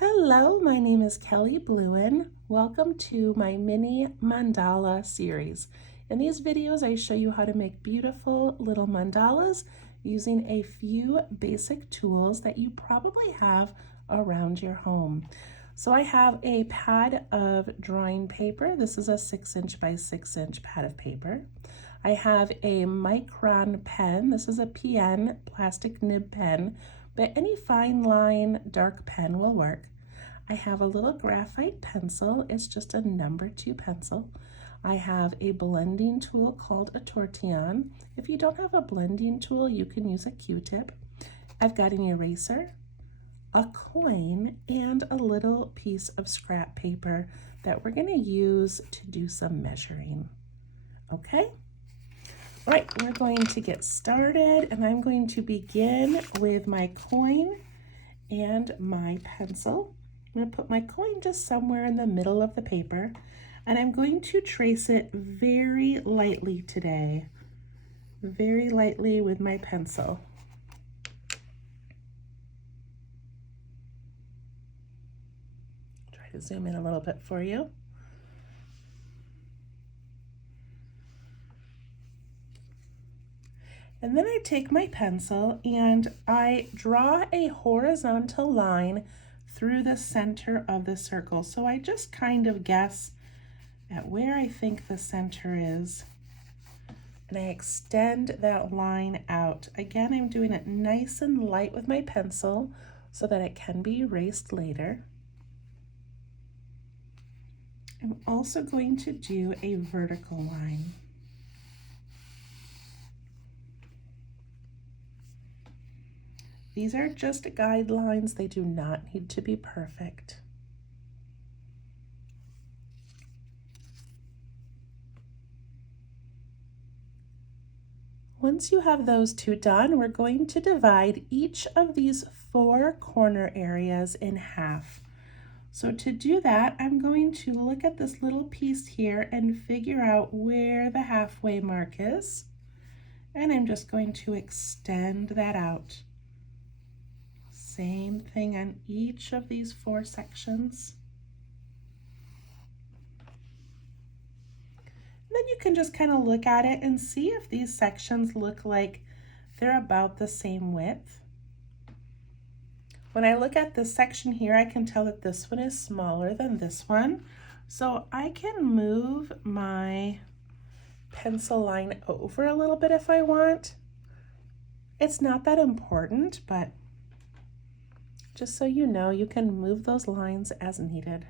Hello, my name is Kelly Bluen. Welcome to my Mini-Mandala series. In these videos, I show you how to make beautiful little mandalas using a few basic tools that you probably have around your home. So I have a pad of drawing paper. This is a 6" by 6" pad of paper. I have a micron pen. This is a PN, plastic nib pen, but any fine line dark pen will work. I have a little graphite pencil. It's just a number 2 pencil. I have a blending tool called a tortillon. If you don't have a blending tool, you can use a Q-tip. I've got an eraser, a coin, and a little piece of scrap paper that we're going to use to do some measuring. Okay? All right, we're going to get started, and I'm going to begin with my coin and my pencil. I'm going to put my coin just somewhere in the middle of the paper, and I'm going to trace it very lightly today, very lightly with my pencil. Try to zoom in a little bit for you. And then I take my pencil and I draw a horizontal line through the center of the circle. So I just kind of guess at where I think the center is. And I extend that line out. Again, I'm doing it nice and light with my pencil so that it can be erased later. I'm also going to do a vertical line. These are just guidelines. They do not need to be perfect. Once you have those two done, we're going to divide each of these 4 corner areas in half. So to do that, I'm going to look at this little piece here and figure out where the halfway mark is. And I'm just going to extend that out. Same thing on each of these 4 sections. And then you can just kind of look at it and see if these sections look like they're about the same width. When I look at this section here, I can tell that this one is smaller than this one. So I can move my pencil line over a little bit if I want. It's not that important, but just so you know, you can move those lines as needed.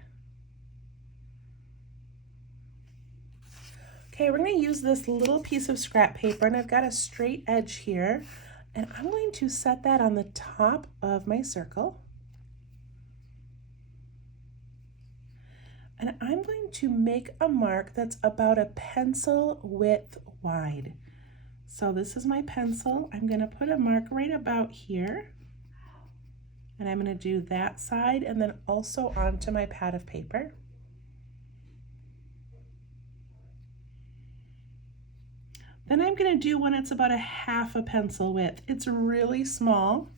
Okay, we're going to use this little piece of scrap paper, and I've got a straight edge here, and I'm going to set that on the top of my circle. And I'm going to make a mark that's about a pencil width wide. So this is my pencil. I'm going to put a mark right about here. And I'm going to do that side and then also onto my pad of paper. Then I'm going to do one that's about a half a pencil width. It's really small,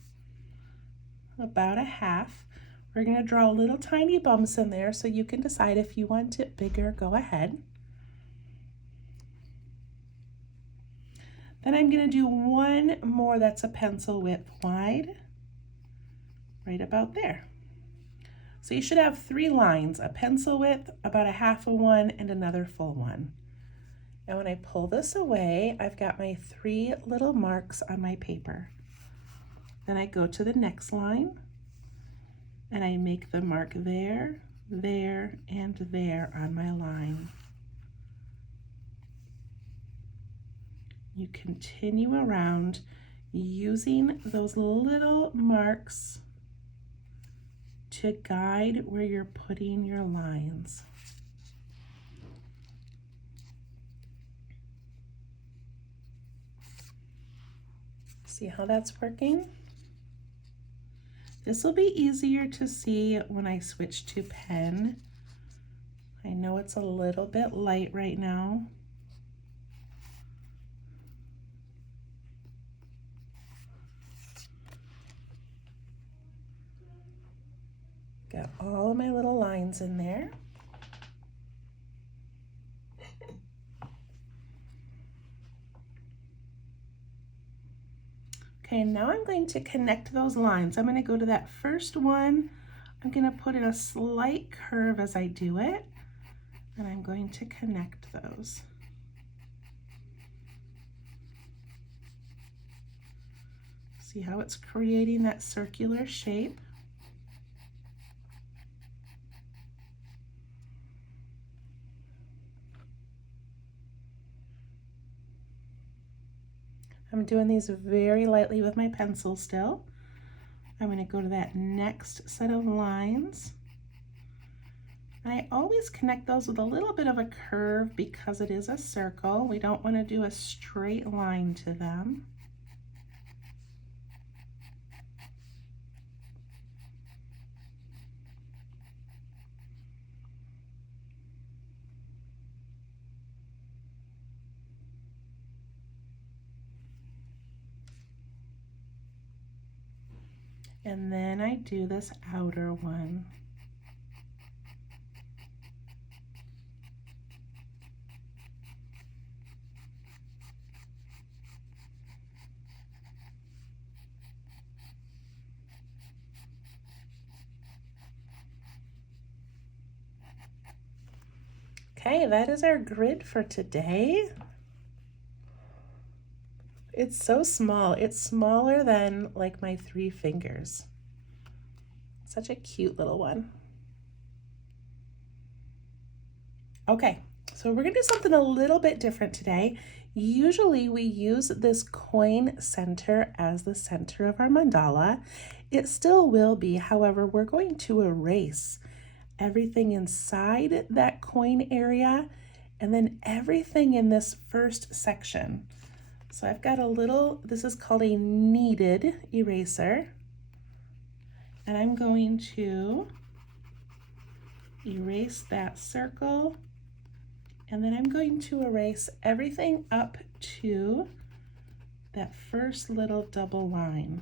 about a half. We're going to draw little tiny bumps in there so you can decide if you want it bigger, go ahead. Then I'm going to do one more that's a pencil width wide, right about there. So you should have 3 lines, a pencil width, about a half a one, and another full one. And when I pull this away, I've got my 3 little marks on my paper. Then I go to the next line, and I make the mark there, there, and there on my line. You continue around using those little marks to guide where you're putting your lines. See how that's working? This will be easier to see when I switch to pen. I know it's a little bit light right now. Got all my little lines in there. Okay, now I'm going to connect those lines. I'm going to go to that first one. I'm going to put in a slight curve as I do it, and I'm going to connect those. See how it's creating that circular shape? I'm doing these very lightly with my pencil still. I'm going to go to that next set of lines. And I always connect those with a little bit of a curve because it is a circle. We don't want to do a straight line to them. And then I do this outer one. Okay, that is our grid for today. It's so small. It's smaller than like my 3 fingers. Such a cute little one. Okay, so we're gonna do something a little bit different today. Usually we use this coin center as the center of our mandala. It still will be, however, we're going to erase everything inside that coin area and then everything in this first section. So I've got a little, this is called a kneaded eraser, and I'm going to erase that circle, and then I'm going to erase everything up to that first little double line.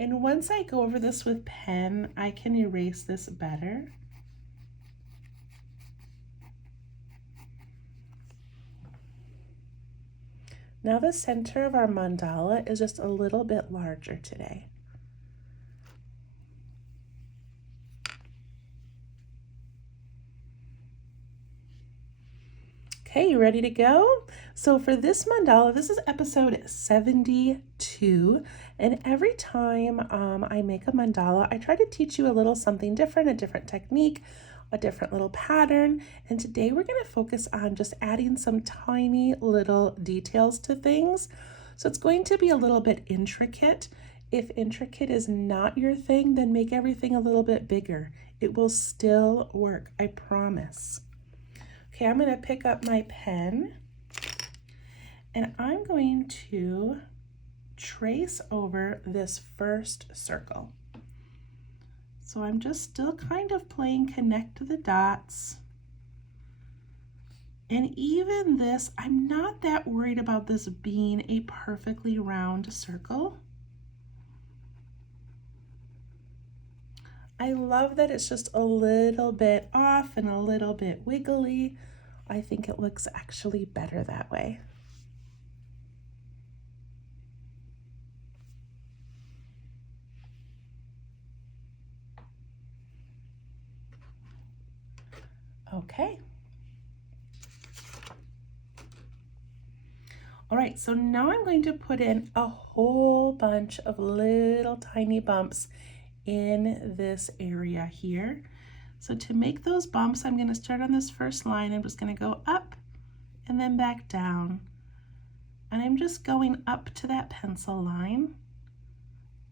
And once I go over this with pen, I can erase this better. Now the center of our mandala is just a little bit larger today. Okay, you ready to go? So for this mandala, this is episode 72, and every time I make a mandala, I try to teach you a little something different, a different technique, a different little pattern, and today we're going to focus on just adding some tiny little details to things. So it's going to be a little bit intricate. If intricate is not your thing, then make everything a little bit bigger. It will still work, I promise. Okay, I'm going to pick up my pen and I'm going to trace over this first circle. So I'm just still kind of playing connect the dots. And even this, I'm not that worried about this being a perfectly round circle. I love that it's just a little bit off and a little bit wiggly. I think it looks actually better that way. Okay. All right, so now I'm going to put in a whole bunch of little tiny bumps in this area here. So to make those bumps, I'm going to start on this first line. I'm just going to go up and then back down. And I'm just going up to that pencil line,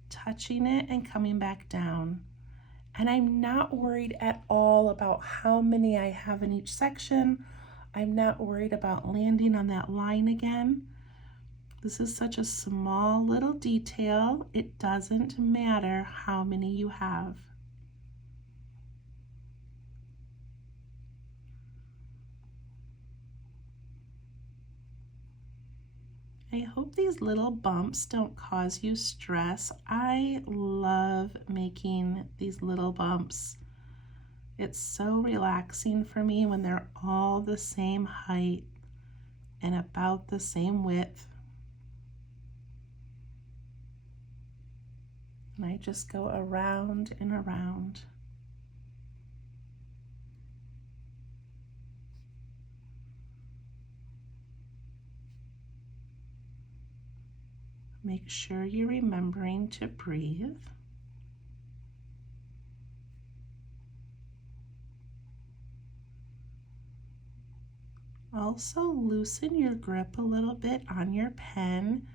touching it and coming back down. And I'm not worried at all about how many I have in each section. I'm not worried about landing on that line again. This is such a small little detail. It doesn't matter how many you have. I hope these little bumps don't cause you stress. I love making these little bumps. It's so relaxing for me when they're all the same height and about the same width. And I just go around and around. Make sure you're remembering to breathe. Also loosen your grip a little bit on your pen.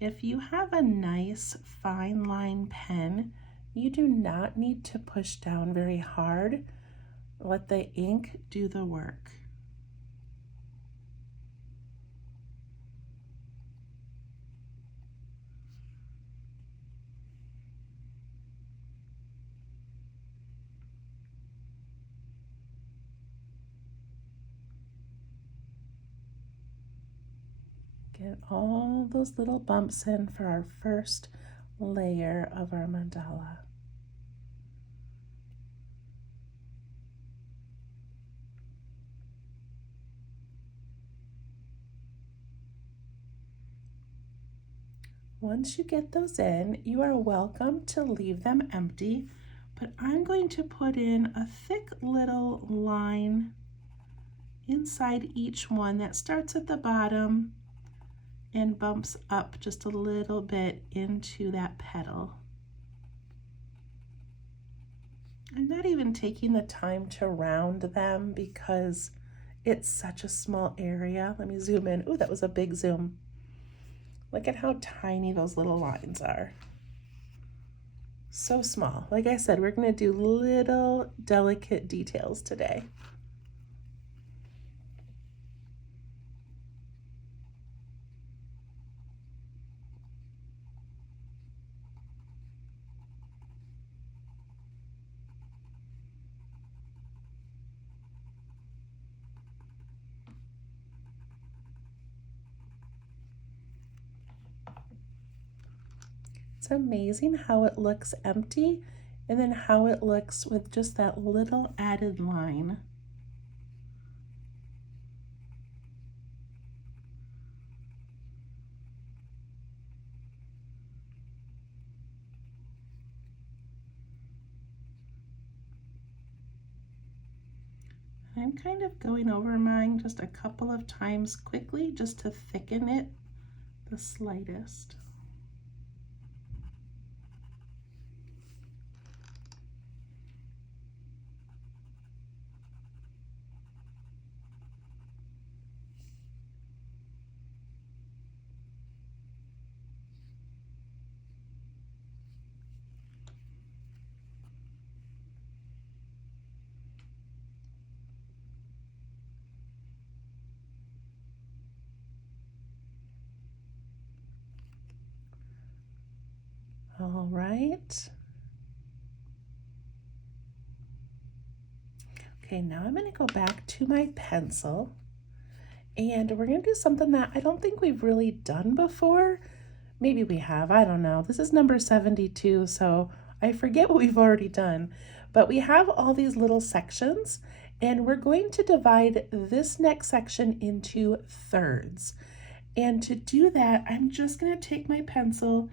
If you have a nice fine line pen, you do not need to push down very hard. Let the ink do the work. Get all those little bumps in for our first layer of our mandala. Once you get those in, you are welcome to leave them empty, but I'm going to put in a thick little line inside each one that starts at the bottom and bumps up just a little bit into that petal. I'm not even taking the time to round them because it's such a small area. Let me zoom in. Ooh, that was a big zoom. Look at how tiny those little lines are. So small. Like I said, we're going to do little delicate details today. It's amazing how it looks empty and then how it looks with just that little added line. I'm kind of going over mine just a couple of times quickly just to thicken it the slightest. All right. Okay, now I'm going to go back to my pencil and we're going to do something that I don't think we've really done before. Maybe we have, I don't know. This is number 72, so I forget what we've already done. But we have all these little sections and we're going to divide this next section into thirds. And to do that, I'm just going to take my pencil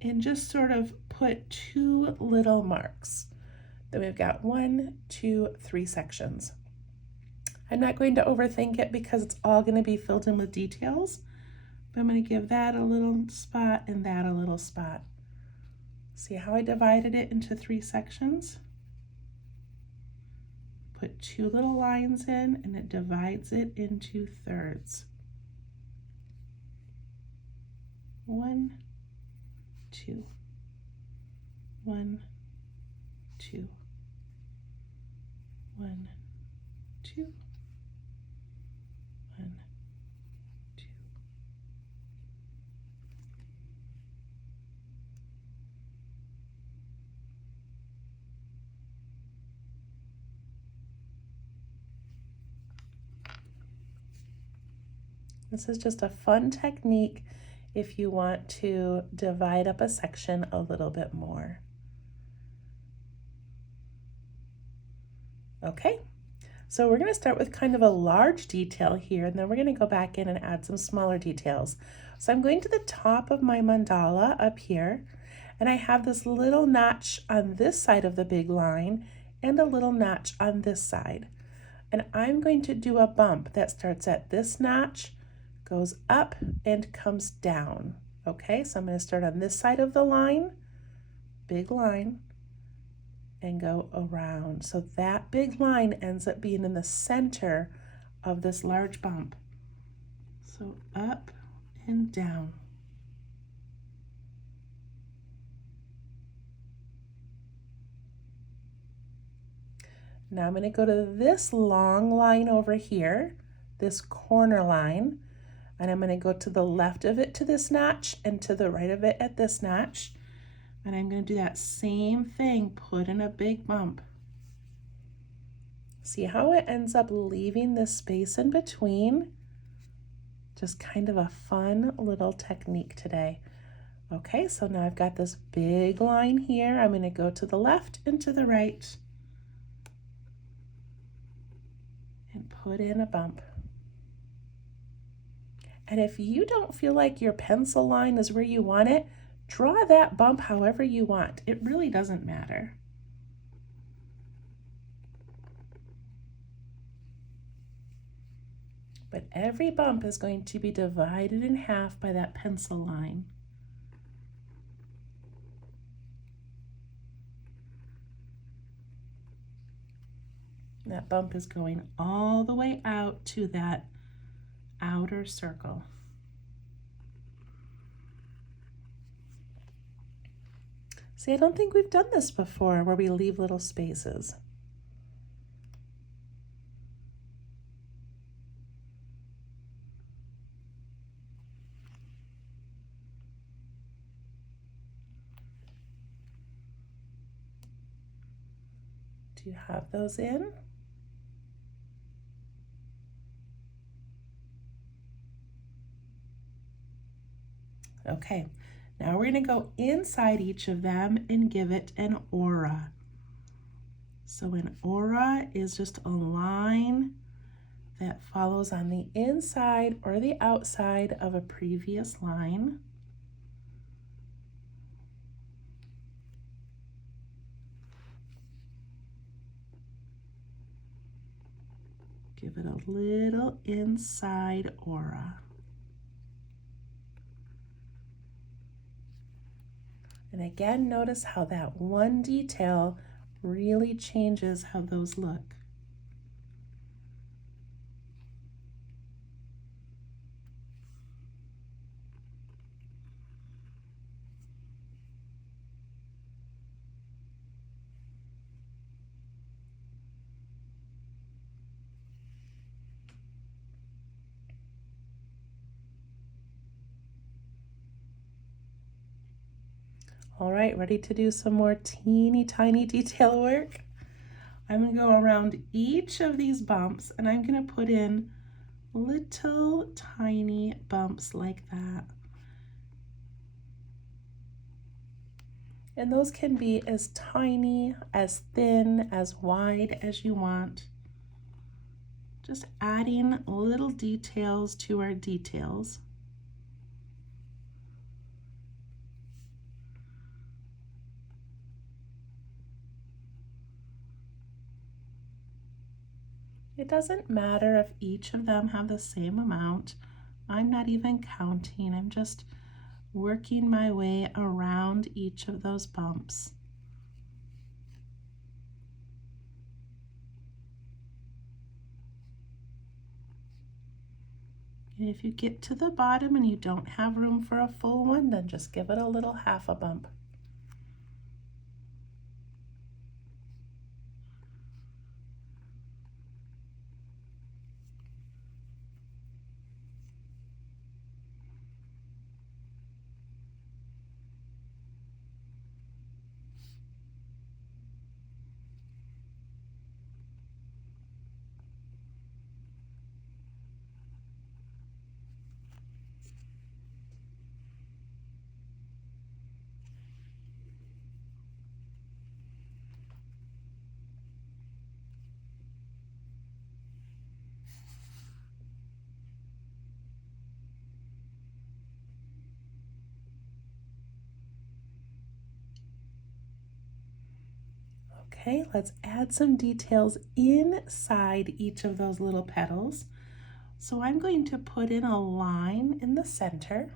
and just sort of put two little marks. Then we've got 1, 2, 3 sections. I'm not going to overthink it because it's all going to be filled in with details, but I'm going to give that a little spot and that a little spot. See how I divided it into 3 sections? Put 2 little lines in and it divides it into thirds. 1, 2, 1, 2, 1, 2, 1, 2. This is just a fun technique if you want to divide up a section a little bit more. Okay, so we're going to start with kind of a large detail here, and then we're going to go back in and add some smaller details. So I'm going to the top of my mandala up here, and I have this little notch on this side of the big line and a little notch on this side. And I'm going to do a bump that starts at this notch, goes up, and comes down. Okay, so I'm going to start on this side of the line, big line, and go around. So that big line ends up being in the center of this large bump. So up and down. Now I'm going to go to this long line over here, this corner line, and I'm going to go to the left of it to this notch and to the right of it at this notch. And I'm going to do that same thing, put in a big bump. See how it ends up leaving this space in between? Just kind of a fun little technique today. Okay, so now I've got this big line here. I'm going to go to the left and to the right and put in a bump. And if you don't feel like your pencil line is where you want it, draw that bump however you want. It really doesn't matter. But every bump is going to be divided in half by that pencil line. That bump is going all the way out to that outer circle. See, I don't think we've done this before where we leave little spaces. Do you have those in? Okay, now we're going to go inside each of them and give it an aura. So an aura is just a line that follows on the inside or the outside of a previous line. Give it a little inside aura. And again, notice how that one detail really changes how those look. All right, ready to do some more teeny tiny detail work? I'm going to go around each of these bumps and I'm going to put in little tiny bumps like that. And those can be as tiny, as thin, as wide as you want. Just adding little details to our details. It doesn't matter if each of them have the same amount. I'm not even counting. I'm just working my way around each of those bumps. And if you get to the bottom and you don't have room for a full one, then just give it a little half a bump. Okay, let's add some details inside each of those little petals. So I'm going to put in a line in the center,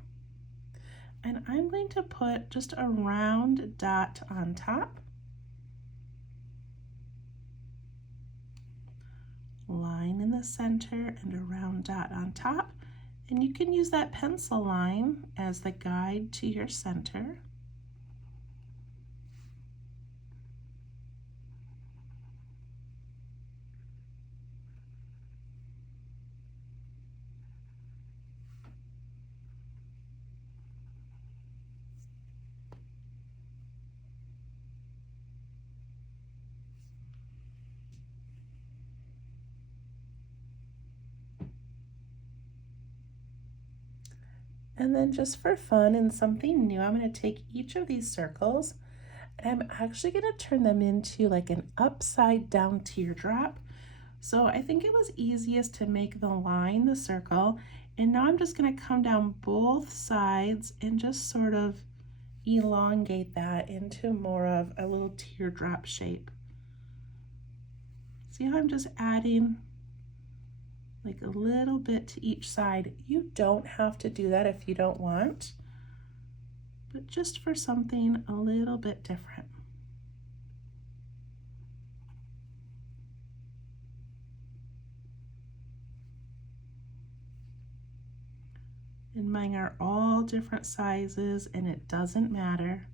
and I'm going to put just a round dot on top. Line in the center and a round dot on top. And you can use that pencil line as the guide to your center. And then just for fun and something new, I'm going to take each of these circles and I'm actually going to turn them into like an upside down teardrop. So I think it was easiest to make the line the circle, and now I'm just going to come down both sides and just sort of elongate that into more of a little teardrop shape. See how I'm just adding like a little bit to each side. You don't have to do that if you don't want, but just for something a little bit different. And mine are all different sizes and it doesn't matter.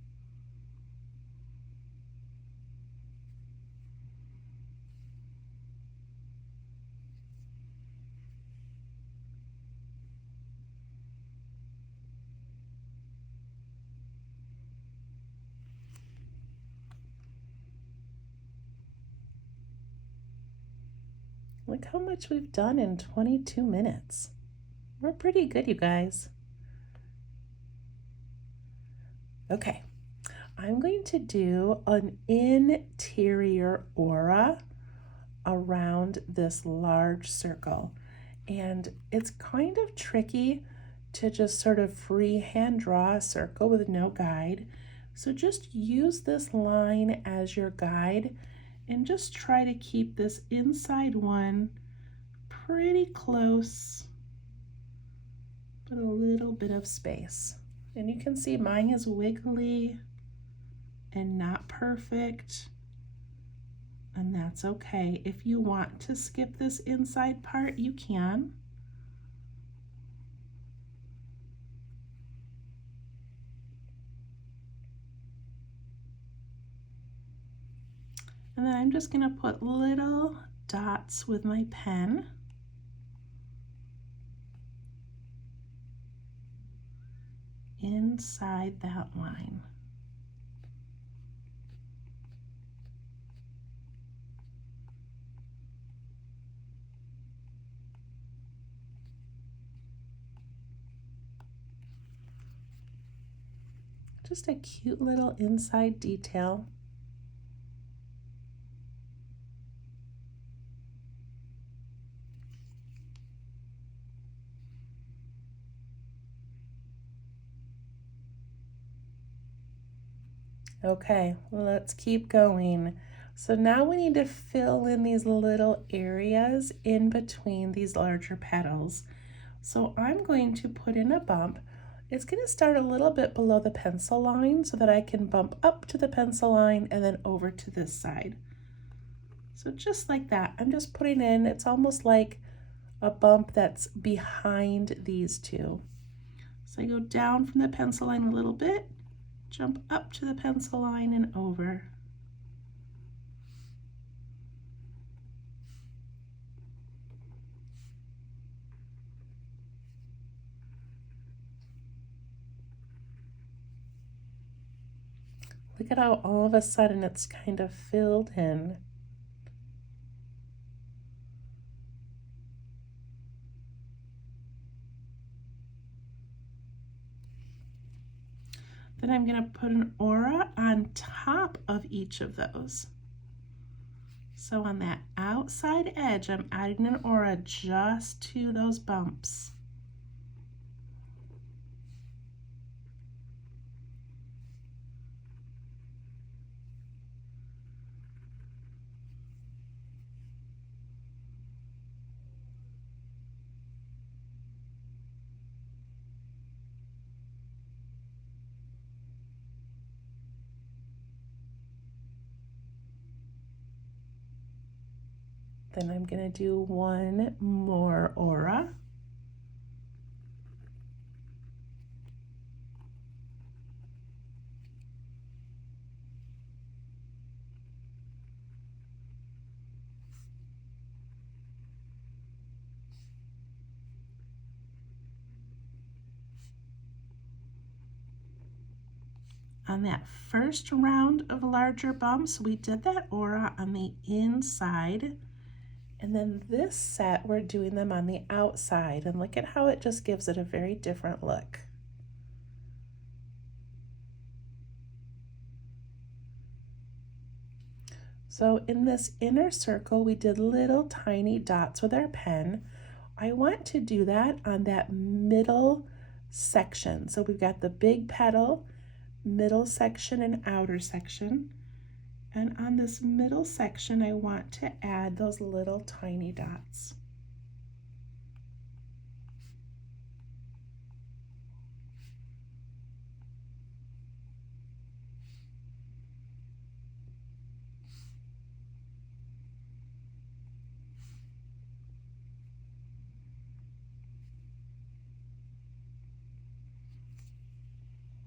Look how much we've done in 22 minutes. We're pretty good, you guys. Okay, I'm going to do an interior aura around this large circle. And it's kind of tricky to just sort of freehand draw a circle with no guide. So just use this line as your guide and just try to keep this inside one pretty close, but a little bit of space. And you can see mine is wiggly and not perfect, and that's okay. If you want to skip this inside part, you can. And then I'm just going to put little dots with my pen. Inside that line. Just a cute little inside detail. Okay, let's keep going. So now we need to fill in these little areas in between these larger petals. So I'm going to put in a bump. It's going to start a little bit below the pencil line so that I can bump up to the pencil line and then over to this side. So just like that, I'm just putting in, it's almost like a bump that's behind these two. So I go down from the pencil line a little bit, jump up to the pencil line and over. Look at how all of a sudden it's kind of filled in. Then I'm going to put an aura on top of each of those. So on that outside edge, I'm adding an aura just to those bumps. Then I'm going to do one more aura. On that first round of larger bumps, we did that aura on the inside. And then this set, we're doing them on the outside. And look at how it just gives it a very different look. So in this inner circle, we did little tiny dots with our pen. I want to do that on that middle section. So we've got the big petal, middle section, and outer section. And on this middle section, I want to add those little tiny dots.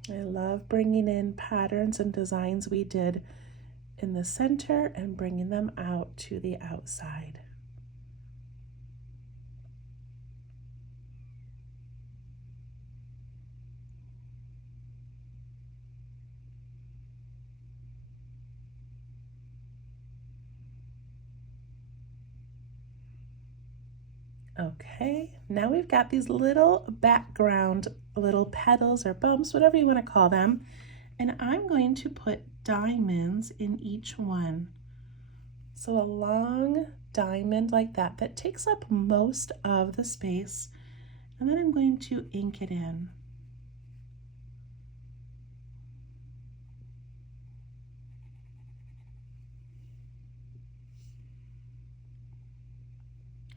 I love bringing in patterns and designs we did in the center and bringing them out to the outside. Okay, now we've got these little background, little petals or bumps, whatever you want to call them, and I'm going to put diamonds in each one. So a long diamond like that, that takes up most of the space, and then I'm going to ink it in.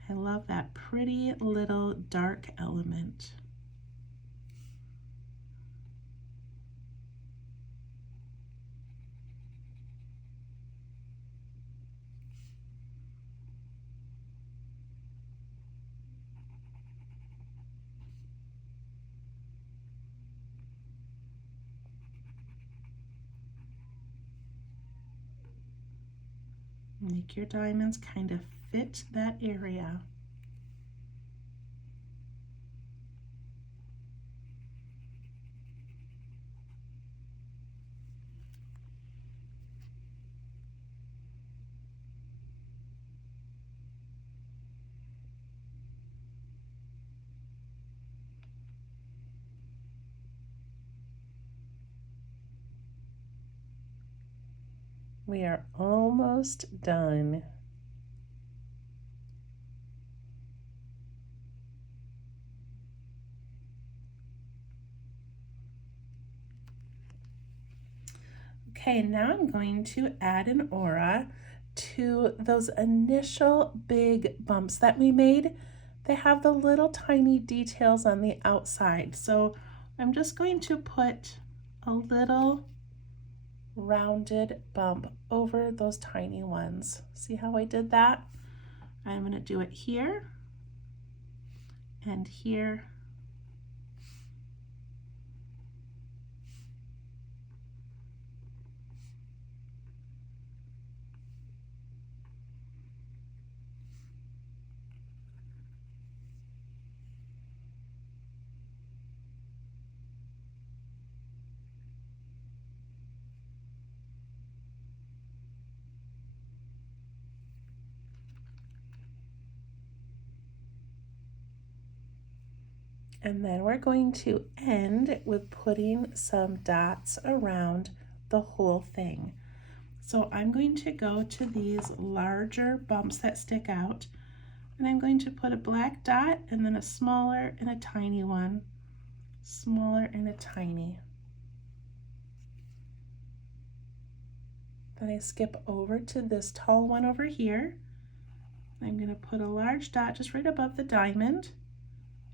I love that pretty little dark element. Make your diamonds kind of fit that area. We are almost done. Okay, now I'm going to add an aura to those initial big bumps that we made. They have the little tiny details on the outside. So I'm just going to put a little rounded bump over those tiny ones. See how I did that? I'm going to do it here and here. And then we're going to end with putting some dots around the whole thing. So I'm going to go to these larger bumps that stick out, and I'm going to put a black dot and then a smaller and a tiny one, smaller and a tiny. Then I skip over to this tall one over here. I'm going to put a large dot just right above the diamond,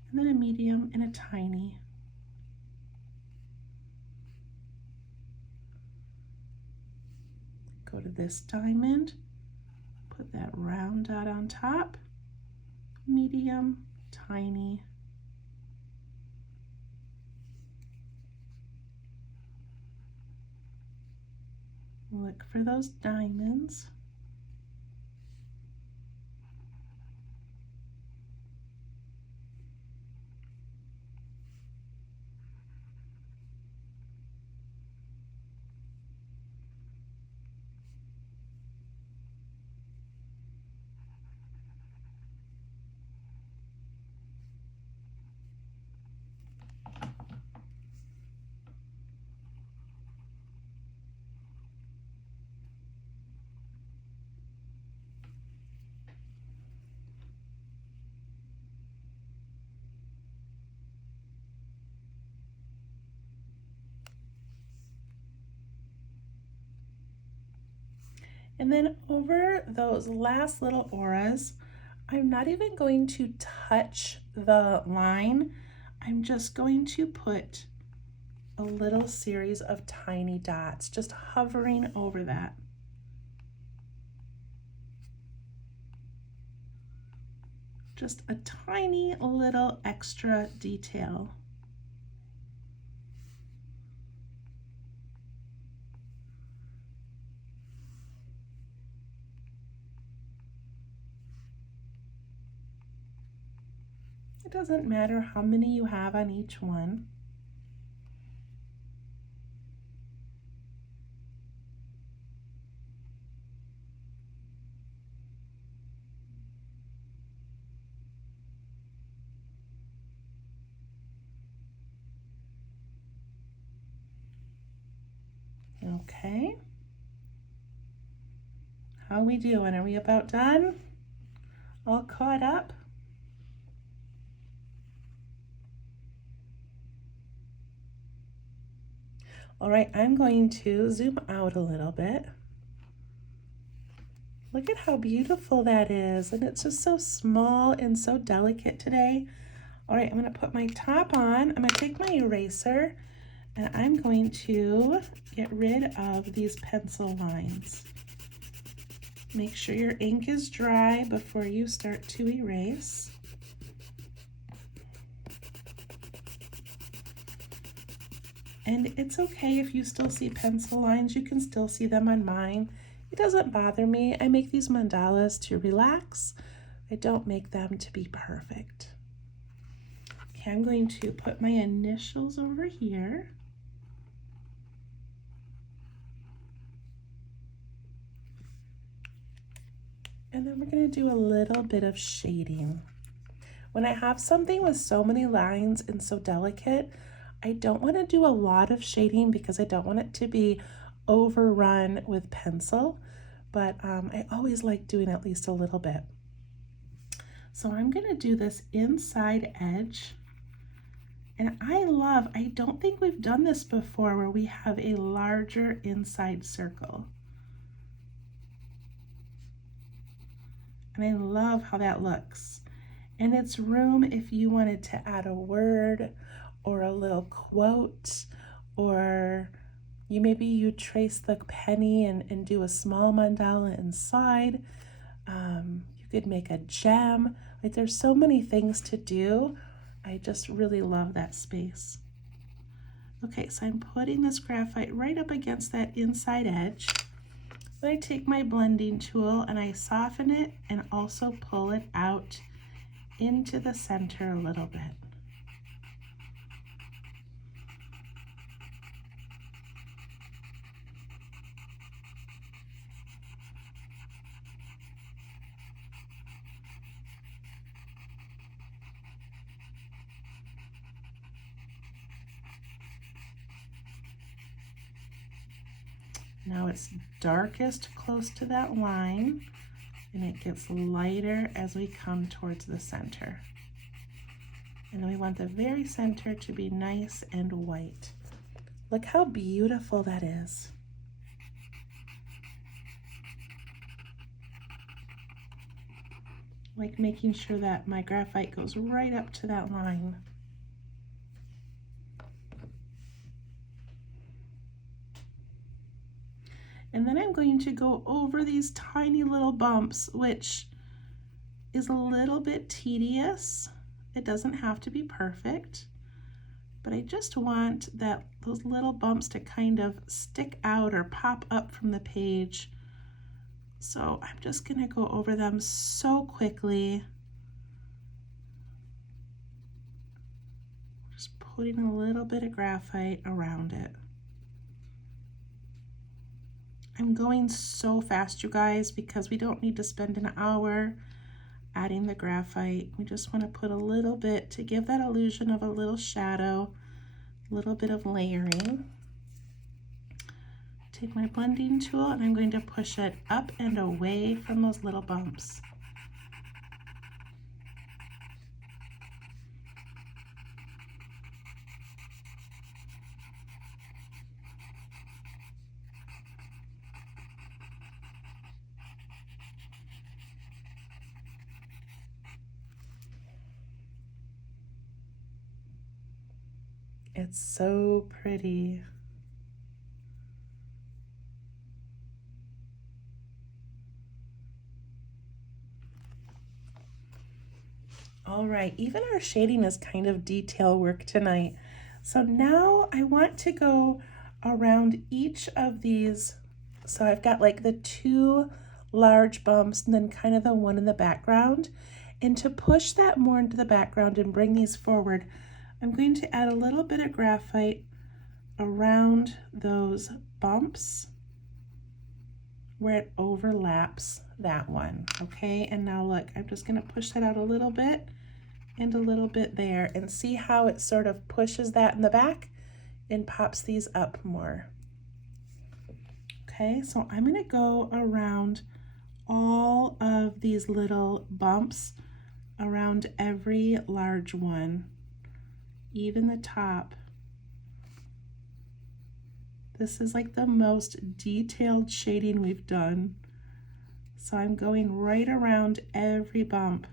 and then a medium and a tiny. Go to this diamond, Put that round dot on top, medium, tiny. Look for those diamonds. And then over those last little auras, I'm not even going to touch the line. I'm just going to put a little series of tiny dots, just hovering over that. Just a tiny little extra detail. It doesn't matter how many you have on each one. Okay. How are we doing? Are we about done? All caught up? All right, I'm going to zoom out a little bit. Look at how beautiful that is. And it's just so small and so delicate today. All right, I'm going to put my top on. I'm going to take my eraser and I'm going to get rid of these pencil lines. Make sure your ink is dry before you start to erase. And it's okay if you still see pencil lines, you can still see them on mine. It doesn't bother me. I make these mandalas to relax. I don't make them to be perfect. Okay, I'm going to put my initials over here. And then we're going to do a little bit of shading. When I have something with so many lines and so delicate, I don't want to do a lot of shading because I don't want it to be overrun with pencil, but I always like doing at least a little bit. So I'm going to do this inside edge. And I don't think we've done this before where we have a larger inside circle. And I love how that looks. And it's room if you wanted to add a word or a little quote, or maybe you trace the penny and do a small mandala inside. You could make a gem. Like, there's so many things to do. I just really love that space. Okay, so I'm putting this graphite right up against that inside edge. Then I take my blending tool and I soften it and also pull it out into the center a little bit. Now it's darkest close to that line, and it gets lighter as we come towards the center. And then we want the very center to be nice and white. Look how beautiful that is. Like making sure that my graphite goes right up to that line. And then I'm going to go over these tiny little bumps, which is a little bit tedious. It doesn't have to be perfect, but I just want those little bumps to kind of stick out or pop up from the page. So I'm just gonna go over them so quickly. Just putting a little bit of graphite around it. I'm going so fast, you guys, because we don't need to spend an hour adding the graphite. We just want to put a little bit to give that illusion of a little shadow, a little bit of layering. Take my blending tool and I'm going to push it up and away from those little bumps. It's so pretty. All right, even our shading is kind of detail work tonight. So now I want to go around each of these. So I've got like the two large bumps and then kind of the one in the background. And to push that more into the background and bring these forward, I'm going to add a little bit of graphite around those bumps where it overlaps that one, okay? And now look, I'm just gonna push that out a little bit and a little bit there and see how it sort of pushes that in the back and pops these up more. Okay, so I'm gonna go around all of these little bumps around every large one, even the top. This is like the most detailed shading we've done. So I'm going right around every bump.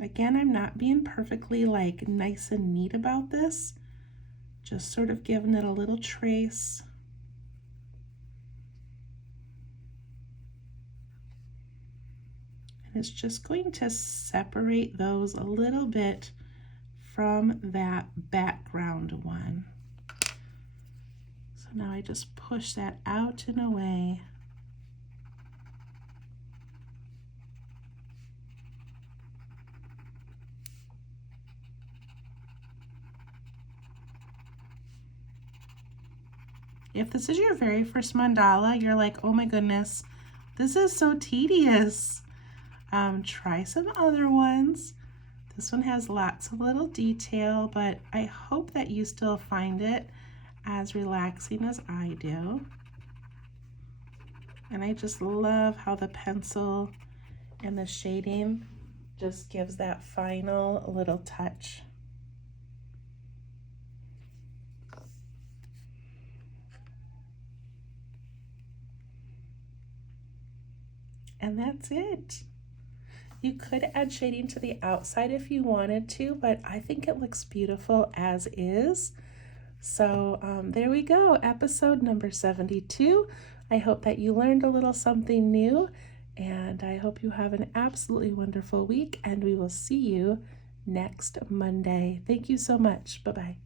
Again, I'm not being perfectly like nice and neat about this, just sort of giving it a little trace. And it's just going to separate those a little bit from that background one. So now I just push that out and away. If this is your very first mandala, you're like, oh my goodness, this is so tedious. Try some other ones. This one has lots of little detail, but I hope that you still find it as relaxing as I do. And I just love how the pencil and the shading just gives that final little touch. And that's it. You could add shading to the outside if you wanted to, but I think it looks beautiful as is. So there we go, episode number 72. I hope that you learned a little something new, and I hope you have an absolutely wonderful week, and we will see you next Monday. Thank you so much. Bye-bye.